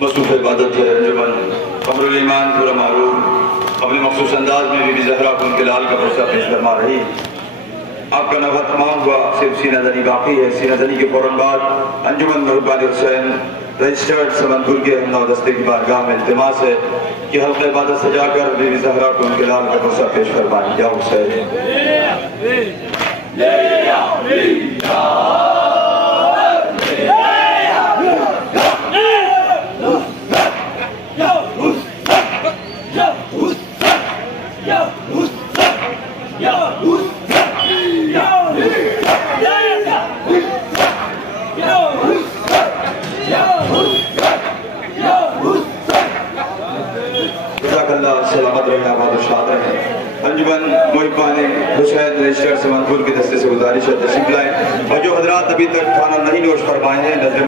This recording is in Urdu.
مصروف عبادت ہے انجمن قمر ایمان پورا معروف اپنے مخصوص انداز میں بی بی زہرا کو ان کے لال کا پرچہ پیش فرما رہی. آپ کا نوحہ تمام ہوا، صرف سینہ زنی باقی ہے. سینہ زنی کے فوراً بعد انجمن محبان حسین رجسٹرڈ سمنپور کے ہم نودستے کی بارگاہ میں التماس ہے کہ حلقہ عبادت سجا کر بی بی زہرا کو ان کے لال کا پرچہ پیش فرمائیں. یا حسین سلامت رہے، آباد و شاد رہے. انجمن محبان حسین رجسٹرڈ سمنپور کے دستے سے گزارش ہے تشریف لائیں، اور جو حضرات ابھی تک کھانا نہیں نوش فرمائے ہیں نظر